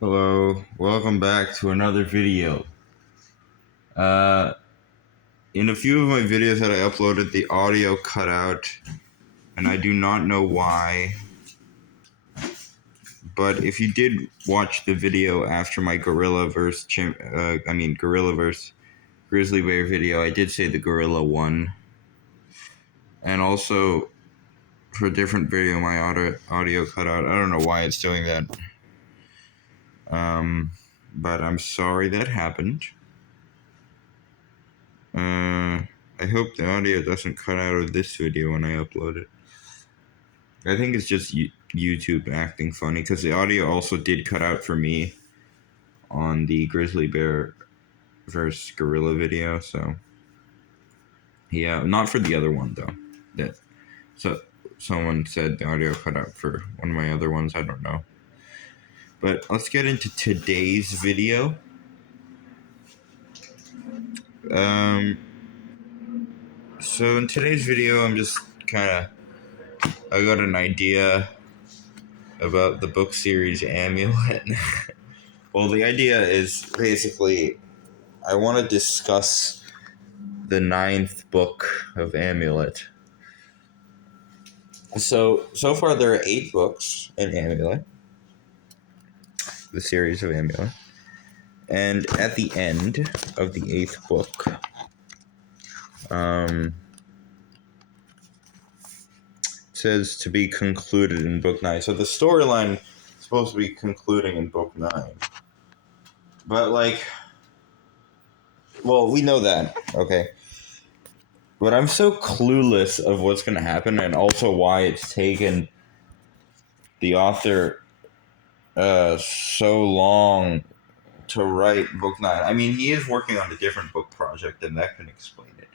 Hello, welcome back to another video. Uh, in a few of my videos that I uploaded, the audio cut out, and I do not know why. But if you did watch the video after my gorilla versus grizzly bear video, I did say the gorilla won. And also, for a different video, my audio cut out. I don't know why it's doing that. But I'm sorry that happened. I hope the audio doesn't cut out of this video when I upload it. I think it's just YouTube acting funny because the audio also did cut out for me on the grizzly bear versus gorilla video. So yeah, not for the other one though. So someone said the audio cut out for one of my other ones. I don't know. But let's get into today's video. So in today's video, I got an idea about the book series Amulet. Well, the idea is basically I want to discuss the ninth book of Amulet. So far there are 8 books in Amulet, the series of Amulet. And at the end of the 8th book, it says to be concluded in book 9. So the storyline is supposed to be concluding in book 9. But we know that, okay? But I'm so clueless of what's going to happen and also why it's taken the author so long to write book 9. I mean, he is working on a different book project, and that can explain it.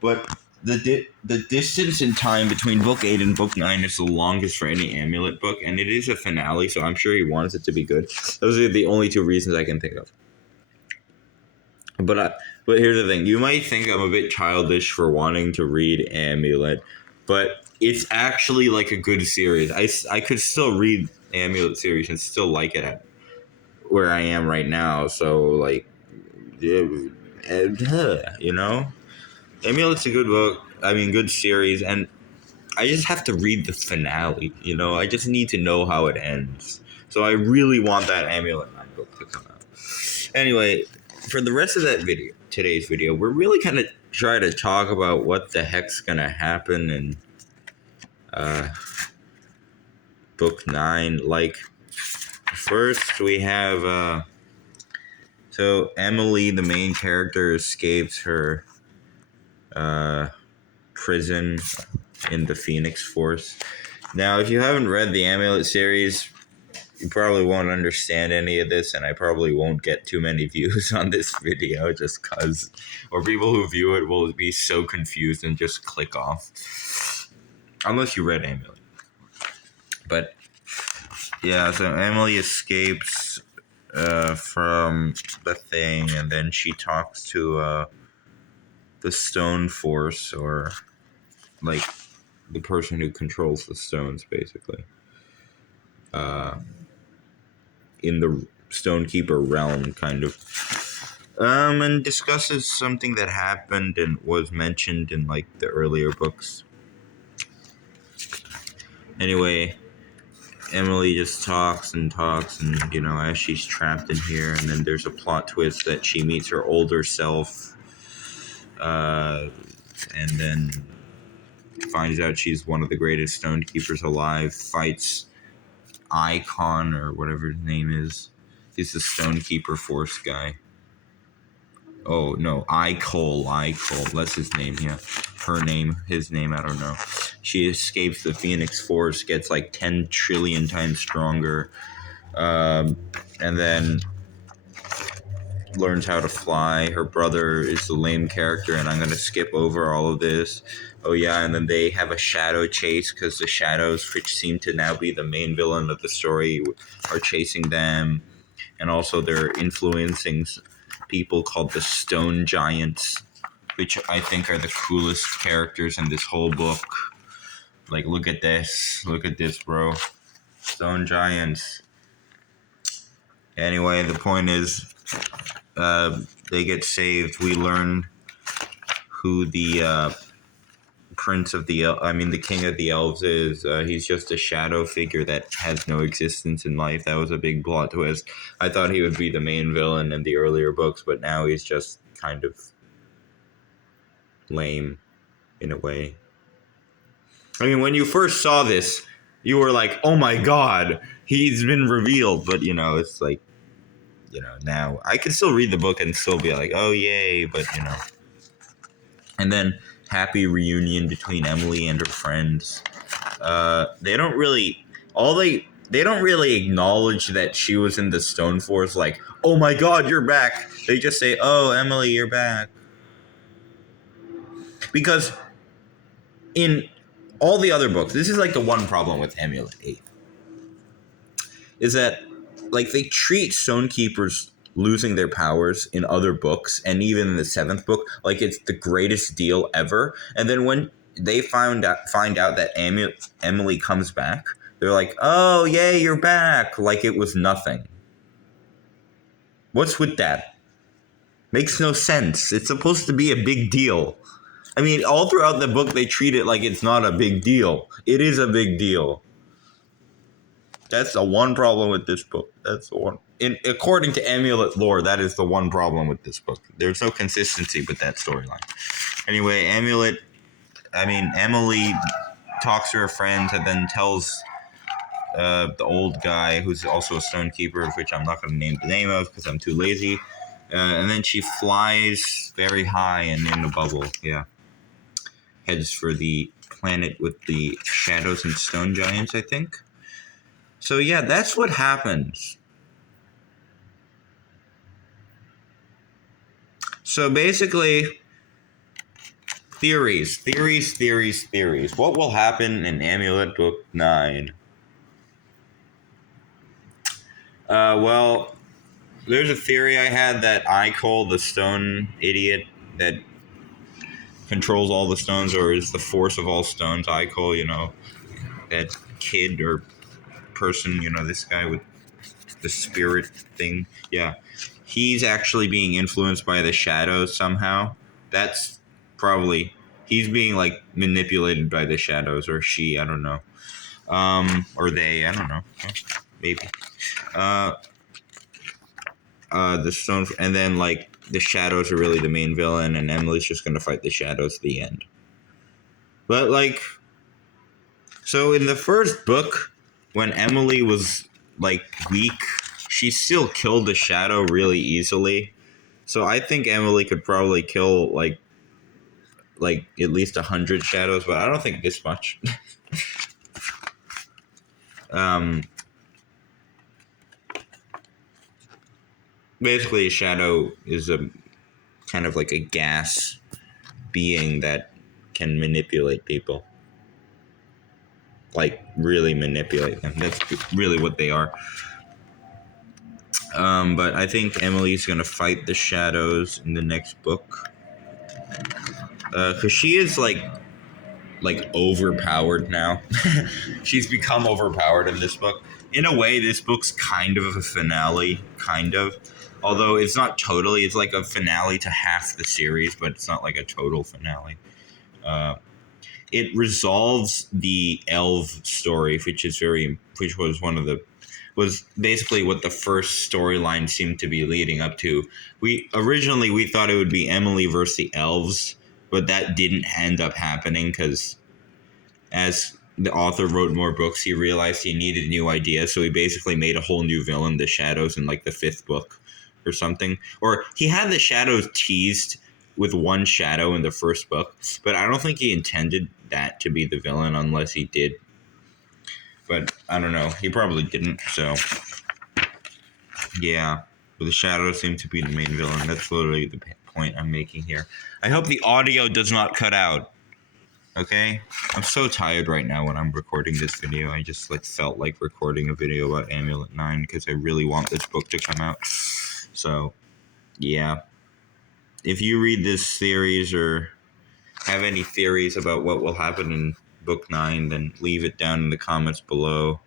But the distance in time between book 8 and book 9 is the longest for any Amulet book, and it is a finale, so I'm sure he wants it to be good. Those are the only 2 reasons I can think of. But here's the thing. You might think I'm a bit childish for wanting to read Amulet, but it's actually like a good series. I could still read Amulet series and still like it at where I am right now. So, you know? Amulet's a good book. I mean, good series. And I just have to read the finale, you know? I just need to know how it ends. So I really want that Amulet 9 book to come out. Anyway, for the rest of today's video, we're really going to try to talk about what the heck's going to happen in book 9. First we have so Emily, the main character, escapes her prison in the Phoenix Force. Now, if you haven't read the Amulet series, you probably won't understand any of this, and I probably won't get too many views on this video just because, or people who view it will be so confused and just click off. Unless you read Amulet. But yeah, so Emily escapes from the thing, and then she talks to the Stone Force, or the person who controls the stones, basically. In the Stonekeeper realm, kind of. And discusses something that happened and was mentioned in the earlier books. Anyway, Emily just talks and as she's trapped in here, and then there's a plot twist that she meets her older self, and then finds out she's one of the greatest Stonekeepers alive, fights Icon, or whatever his name is. He's the Stonekeeper Force guy. Oh, no, Icole, that's his name, yeah. His name, I don't know. She escapes the Phoenix Force, gets 10 trillion times stronger, and then learns how to fly. Her brother is the lame character, and I'm going to skip over all of this. Oh yeah, and then they have a shadow chase because the shadows, which seem to now be the main villain of the story, are chasing them. And also they're influencing people called the Stone Giants, which I think are the coolest characters in this whole book. Look at this, bro. Stone Giants. Anyway, the point is, they get saved. We learn who the prince of the king of the elves is. He's just a shadow figure that has no existence in life. That was a big plot twist. I thought he would be the main villain in the earlier books, but now he's just kind of lame in a way. I mean, when you first saw this, you were like, "Oh my god, he's been revealed." But it's like, now I can still read the book and still be like, "Oh yay!" But and then happy reunion between Emily and her friends. They don't really they don't really acknowledge that she was in the Stone Force. Like, "Oh my god, you're back." They just say, "Oh, Emily, you're back," because in all the other books, this is like the one problem with Amulet 8, is that like they treat Stonekeepers losing their powers in other books, and even in the 7th book, like it's the greatest deal ever. And then when they find out that Emily comes back, they're like, "Oh yay, you're back!" Like it was nothing. What's with that? Makes no sense. It's supposed to be a big deal. I mean, all throughout the book, they treat it like it's not a big deal. It is a big deal. That's the one problem with this book. That's the one. According to Amulet lore, that is the one problem with this book. There's no consistency with that storyline. Anyway, Emily talks to her friends and then tells the old guy, who's also a stonekeeper, which I'm not going to name the name of because I'm too lazy. And then she flies very high and in a bubble. Yeah. Heads for the planet with the shadows and stone giants, I think. So yeah, that's what happens. So basically, theories. What will happen in Amulet Book 9? Well, there's a theory I had that Icol, the stone idiot that controls all the stones, or is the force of all stones, Icol, that kid or person, this guy with the spirit thing. Yeah. He's actually being influenced by the shadows somehow. That's probably he's being like manipulated by the shadows, or she, I don't know. Or they, I don't know. Maybe. The stone, and then like the shadows are really the main villain, and Emily's just gonna fight the shadows at the end. But like, so in the first book, when Emily was like weak, she still killed the shadow really easily. So I think Emily could probably kill like at least 100 shadows, but I don't think this much. Basically, a shadow is a kind of like a gas being that can manipulate people. Like, really manipulate them. That's really what they are. But I think Emily's gonna fight the shadows in the next book. Because she is like overpowered now. She's become overpowered in this book. In a way, this book's kind of a finale, kind of. Although it's not totally. It's like a finale to half the series, but it's not like a total finale. It resolves the elf story, which was basically what the first storyline seemed to be leading up to. We thought it would be Emily versus the elves, but that didn't end up happening because as the author wrote more books, he realized he needed new ideas, so he basically made a whole new villain, the shadows, in like the 5th book or something. Or he had the shadows teased with one shadow in the first book, but I don't think he intended that to be the villain unless he did. But I don't know. He probably didn't, so yeah. But the shadows seem to be the main villain. That's literally the point I'm making here. I hope the audio does not cut out. Okay? I'm so tired right now when I'm recording this video. I just felt like recording a video about Amulet 9 because I really want this book to come out. So, yeah. If you read this series or have any theories about what will happen in Book 9, then leave it down in the comments below.